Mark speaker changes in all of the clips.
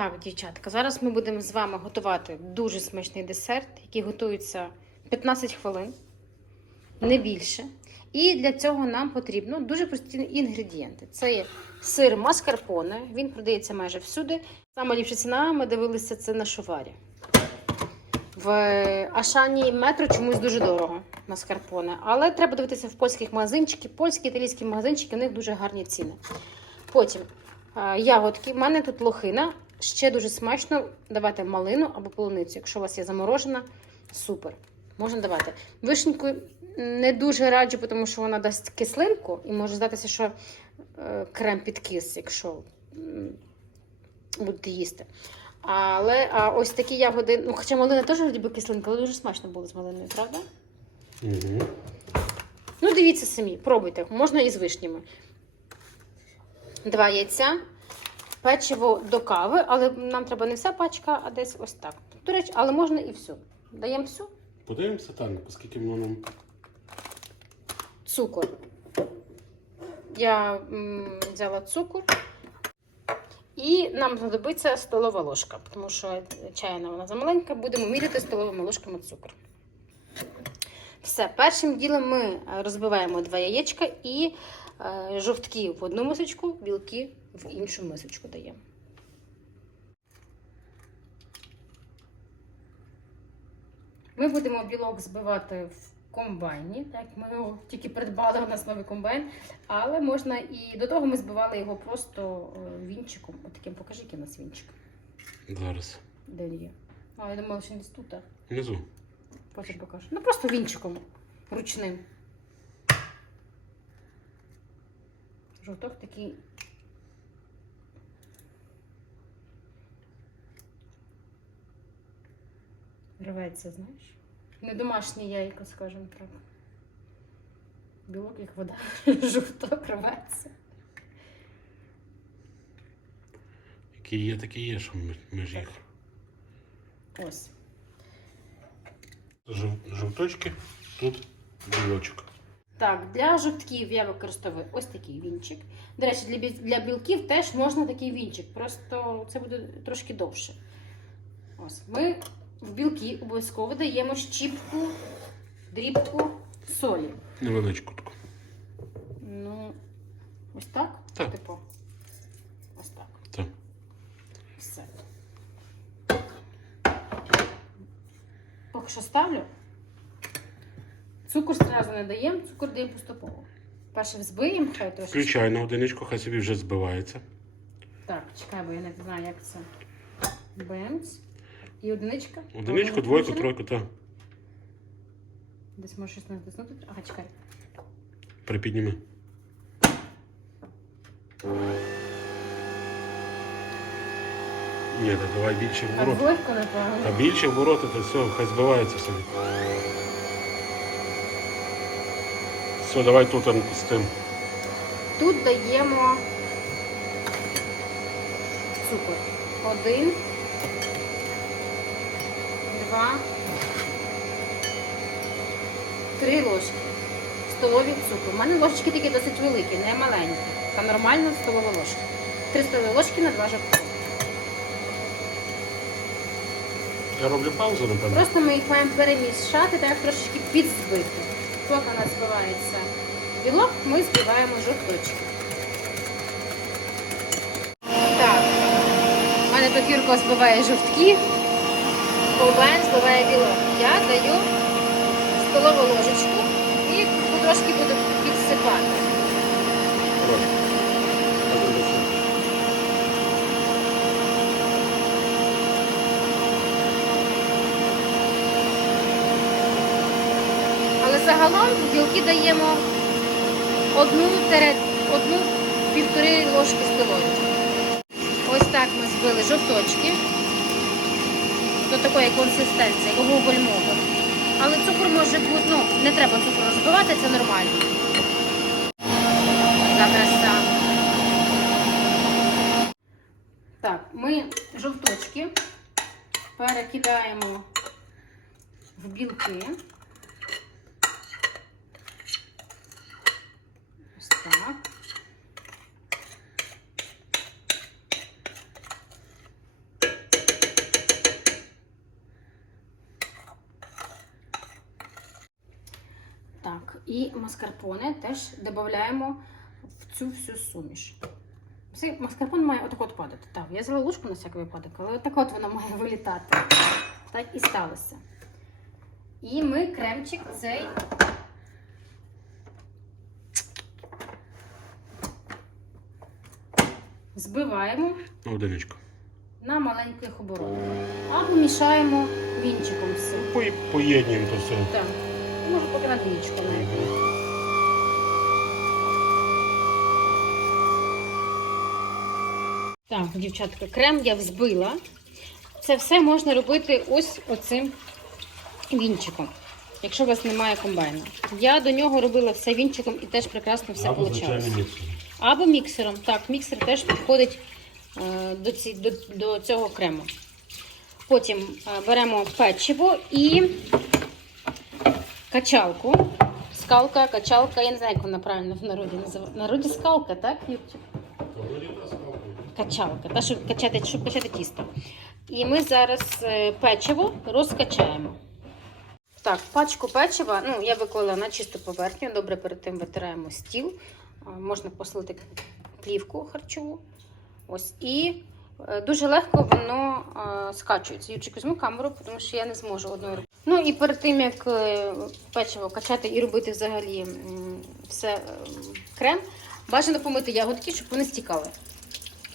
Speaker 1: Так, дівчатка, зараз ми будемо з вами готувати дуже смачний десерт, який готується 15 хвилин, не більше. І для цього нам потрібно дуже прості інгредієнти. Це є сир маскарпоне, він продається майже всюди. Саме ліпша ціна, ми дивилися це на шуварі. В Ашані метро чомусь дуже дорого маскарпоне. Але треба дивитися в польських магазинчиках. Польські італійські магазинчики, у них дуже гарні ціни. Потім е, ягодки. У мене тут лохина. Ще дуже смачно давати малину або полуницю. Якщо у вас є заморожена, супер. Можна давати. Вишеньку не дуже раджу, тому що вона дасть кислинку, і може здатися, що е, крем підкис, якщо будете їсти. Але а ось такі ягоди, ну хоча малина теж вроді би кислинка, але дуже смачно було з малиною, правда?
Speaker 2: Угу.
Speaker 1: Ну, дивіться самі, пробуйте, можна і з вишнями. Два яйця, печиво до кави, але нам треба не вся пачка, а десь ось так. До речі, але можна і всю. Даємо всю.
Speaker 2: Подивимося так, оскільки воно нам.
Speaker 1: Цукор. Я м, взяла цукор. І нам знадобиться столова ложка, тому що чайна вона замаленька, будемо міряти столовими ложками цукор. Все, першим ділом ми розбиваємо два яєчка і жовтки в одну мисочку, білки в іншу мисочку даємо. Ми будемо білок збивати в комбайні, так ми його тільки придбали, у нас новий комбайн. Але можна і до того ми збивали його просто е, вінчиком. Отаким покажи, який у нас вінчик.
Speaker 2: Зараз.
Speaker 1: Де він є? А, я думала, що він десь тут.
Speaker 2: Внизу.
Speaker 1: Потім покажу. Ну просто вінчиком ручним. Жовток такий. Рветься, знаєш? Не домашнє яйко, скажімо так. Білок, як вода, жовток рветься.
Speaker 2: Які є, такі є, що ми їх.
Speaker 1: Ось.
Speaker 2: Жовточки, тут білочок.
Speaker 1: Так, для жовтків я використовую ось такий вінчик. До речі, для, для білків теж можна такий вінчик, просто це буде трошки довше. Ось. Ми в білки обов'язково даємо щіпку, дрібку солі.
Speaker 2: Невеличку таку.
Speaker 1: Ну, ось так?
Speaker 2: Так.
Speaker 1: Типу. Ось так.
Speaker 2: Так.
Speaker 1: Все. Поки що ставлю. Цукор одразу не даємо, цукор даємо поступово. Перше взбиємо, хай трошки.
Speaker 2: Включай на одиничку, хай собі вже збивається.
Speaker 1: Так, чекай, бо я не знаю, як це. Бемц. І одиничка.
Speaker 2: Одиничку, двойку, тройку, так.
Speaker 1: Десь може щось натиснути. Ага, чекай.
Speaker 2: Припідніми. Ні, так давай більше
Speaker 1: Так,
Speaker 2: ворота.
Speaker 1: двойку, напевно.
Speaker 2: Та більше ворота, то все, хай збивається собі. Все, давай тут з тим.
Speaker 1: Тут даємо цукор. Один, два, три ложки. Столові цукру. У мене ложечки такі досить великі, не маленькі. Та нормальна столова ложка. Три столові ложки на два жовтки.
Speaker 2: Я роблю паузу, напевно.
Speaker 1: Просто ми їх маємо перемішати, так трошечки підзбити. У нас збивається білок, ми збиваємо жовточки. Так, у мене тут Юрко збиває жовтки, Ковбайн збиває білок. Я даю столову ложечку і потрошки буду підсипати. Загалом білки даємо одну одну півтори ложки столові. Ось так ми збили жовточки до такої консистенції, як гоголь-моголь. Але цукор може бути, ну, не треба цукор розбивати, це нормально. Так, ми жовточки перекидаємо в білки. так. Так, і маскарпоне теж додаємо в цю всю суміш. Цей маскарпон має отак от падати. Так, я взяла ложку на всякий випадок, але отак от вона має вилітати. Так і сталося. І ми кремчик цей збиваємо
Speaker 2: На одиничку.
Speaker 1: на маленьких оборотах. Або мішаємо вінчиком з цим.
Speaker 2: По, поєднуємо то все.
Speaker 1: Так. Може поки на двічку навіть. Так, дівчатка, крем я взбила. Це все можна робити ось оцим вінчиком, якщо у вас немає комбайна. Я до нього робила все вінчиком і теж прекрасно все
Speaker 2: Або
Speaker 1: вийшло.
Speaker 2: звичайний міксер.
Speaker 1: Або міксером. Так, міксер теж підходить е, до, ці, до, до цього крему. Потім е, беремо печиво і качалку. Скалка, качалка, я не знаю, як вона правильно в народі називається. В народі скалка, так, Юрчик? Качалка, та щоб качати, щоб качати тісто. І ми зараз е, печиво розкачаємо. Так, пачку печива, ну, я виклала на чисту поверхню, добре перед тим витираємо стіл. А, Можна посилити плівку харчову. Ось. І е, дуже легко воно е, скачується. Ючик, візьму камеру, тому що я не зможу одною рукою. Ну і перед тим, як е, печиво качати і робити взагалі все е, крем, бажано помити ягодки, щоб вони стікали.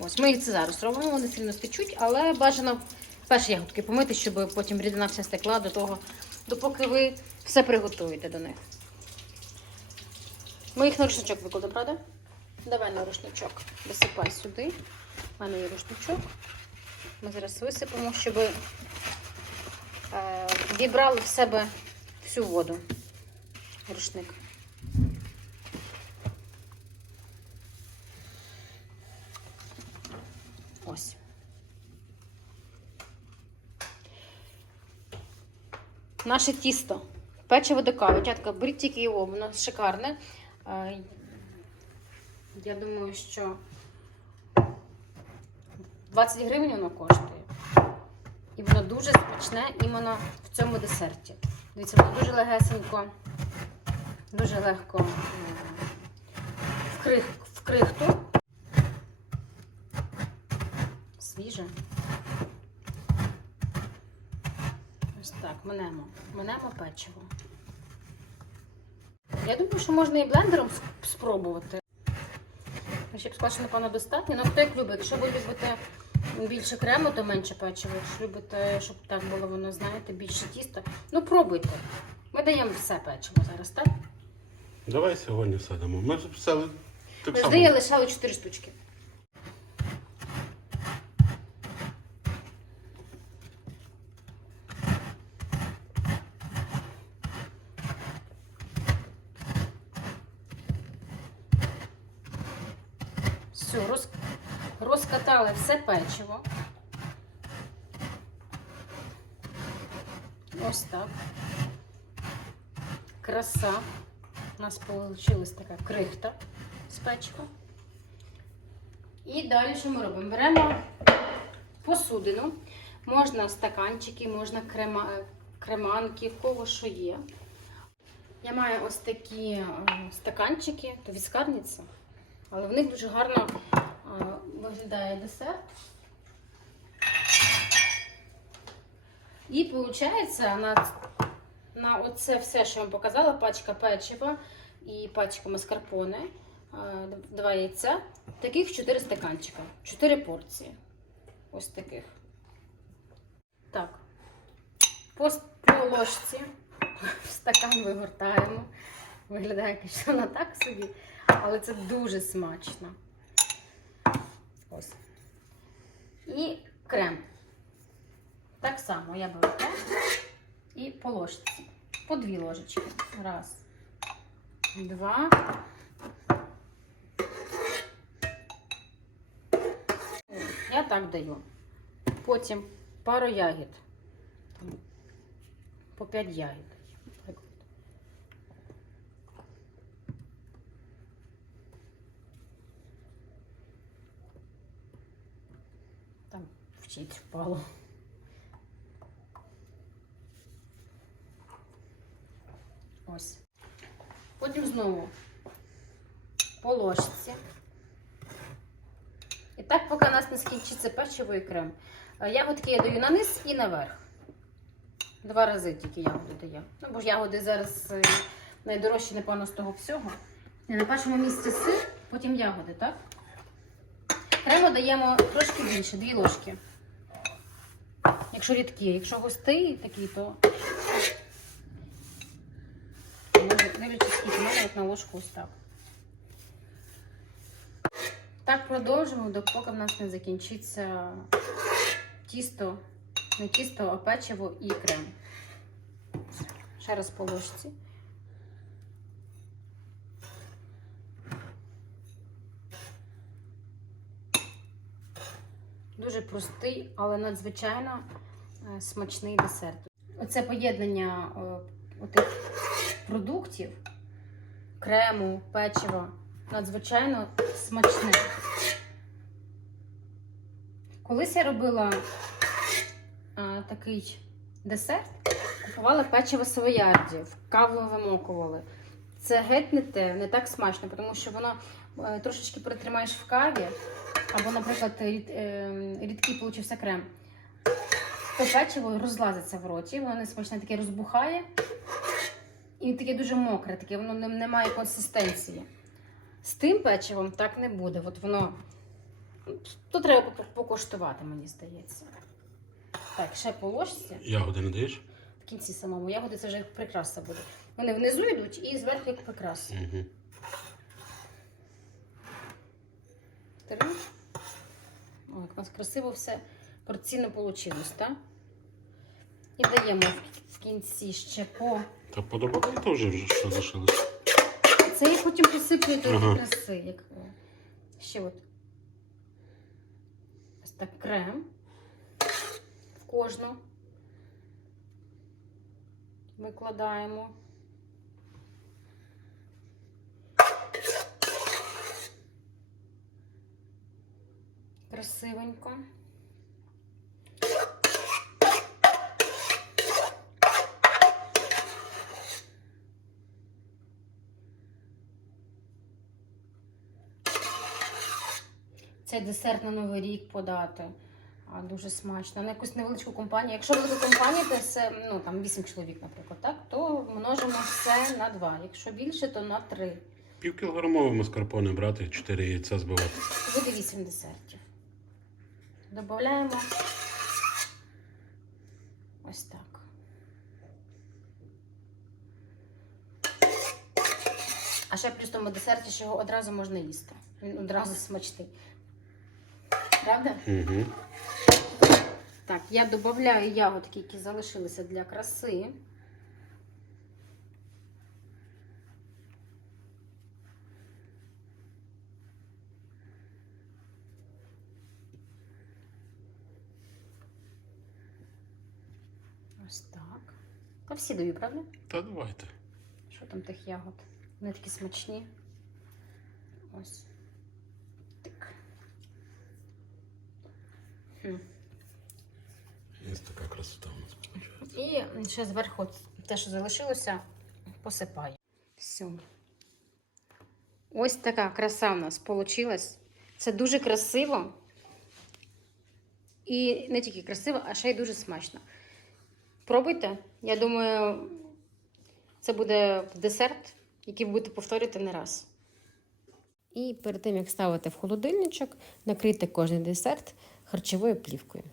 Speaker 1: Ось ми це зараз робимо, вони сильно стечуть, але бажано перші ягодки помити, щоб потім рідина вся стекла до того, допоки ви все приготуєте до них. Ми їх на рушничок викладемо, правда? Давай на рушничок. Висипай сюди. У мене є рушничок. Ми зараз висипемо, щоб е, вібрали в себе всю воду. Рушник. Ось. Наше тісто. Печиво до кави. Дядька, беріть тільки його, воно шикарне. Я думаю, що 20 гривень воно коштує. І воно дуже смачне іменно в цьому десерті. Дивіться, воно дуже легесенько, дуже легко в крихту. Свіже. Ось так, минемо. Минемо печиво. Я думаю, що можна і блендером спробувати. Я ще б сказала, що, напевно, достатньо. Ну, хто як любить. Якщо ви любите більше крему, то менше печива. Якщо любите, щоб так було воно, знаєте, більше тіста. Ну, пробуйте. Ми даємо все печиво зараз, так?
Speaker 2: Давай сьогодні садимо. Ми ж все так
Speaker 1: Завжди я лишала 4 штучки. Все, роз... розкатали все печиво. Ось так. Краса. У нас вийшла така крихта з печива. І далі що ми робимо? Беремо посудину. Можна стаканчики, можна крема, креманки, кого що є. Я маю ось такі е, стаканчики, то віскарниця, але в них дуже гарно виглядає десерт. І виходить, на, на оце все, що я вам показала, пачка печива і пачка маскарпоне, два яйця, таких 4 стаканчика, 4 порції. Ось таких. Так. По, по ложці в стакан вигортаємо. Виглядає, звісно, так собі, але це дуже смачно. Ось. І крем. Так само я беру крем і по ложці. По дві ложечки. Раз, два. Я так даю. Потім пару ягід. По 5 ягід. Так от. Там вчить впало. Ось. Потім знову по ложці. І так, поки нас не скінчиться печиво і крем. Е, Ягодки я даю на низ і наверх. Два рази тільки ягоди даю. Ну, бо ж ягоди зараз е, найдорожчі, напевно, з того всього. І на першому місці сир, потім ягоди, так? Крему даємо трошки більше, дві ложки. Якщо рідкі, якщо густий такий, то дивлячись, скільки мене на ложку ось так. Так продовжимо, допоки в нас не закінчиться тісто, не тісто, а печиво і крем. Ще раз по ложці. Дуже простий, але надзвичайно смачний десерт. Оце поєднання е, отих продуктів, крему, печива, надзвичайно смачне. Колись я робила а, такий десерт, купувала печиво савоярді, в каву вимокували. Це геть не те, не так смачно, тому що воно е, трошечки перетримаєш в каві, або, наприклад, рід, е, рідкий получився крем. То печиво розлазиться в роті, воно не смачне таке розбухає. І таке дуже мокре, таке, воно не, не має консистенції. З тим печивом так не буде. От воно. То треба пок- покуштувати, мені здається. Так, ще по ложці.
Speaker 2: Ягоди не даєш?
Speaker 1: В кінці самому. Ягоди це вже як прикраса буде. Вони внизу йдуть і зверху як прикраса.
Speaker 2: Угу.
Speaker 1: Три. О, як у нас красиво все порційно вийшло, так? І даємо в- кінці ще по.
Speaker 2: Та подобає теж вже що лишилось.
Speaker 1: Це я потім посиплю до
Speaker 2: Ага.
Speaker 1: краси. Як... Ще от. Ось так крем. В кожну. Викладаємо. Красивенько. Цей десерт на Новий рік подати. А, дуже смачно. На якусь невеличку компанію. Якщо велика компанія, то це ну, там 8 чоловік, наприклад, так, то множимо все на 2. Якщо більше, то на 3.
Speaker 2: Півкілограмове маскарпоне брати, 4 яйця збивати.
Speaker 1: Буде 8 десертів. Додаємо ось так. А ще плюс тому десерті, що його одразу можна їсти. Він одразу смачний. Правда?
Speaker 2: Угу.
Speaker 1: Так, я додаю ягодки, які залишилися для краси. Ось так. Та всі даю, правда?
Speaker 2: Та давайте.
Speaker 1: Що там тих ягод? Вони такі смачні. Ось. Так. Хм.
Speaker 2: Ось така красота у нас виходить.
Speaker 1: І ще зверху те, що залишилося, посипаю. Все. Ось така краса у нас вийшла. Це дуже красиво. І не тільки красиво, а ще й дуже смачно. Пробуйте. Я думаю, це буде десерт, який ви будете повторювати не раз. І перед тим, як ставити в холодильничок, накрийте кожен десерт харчовою плівкою.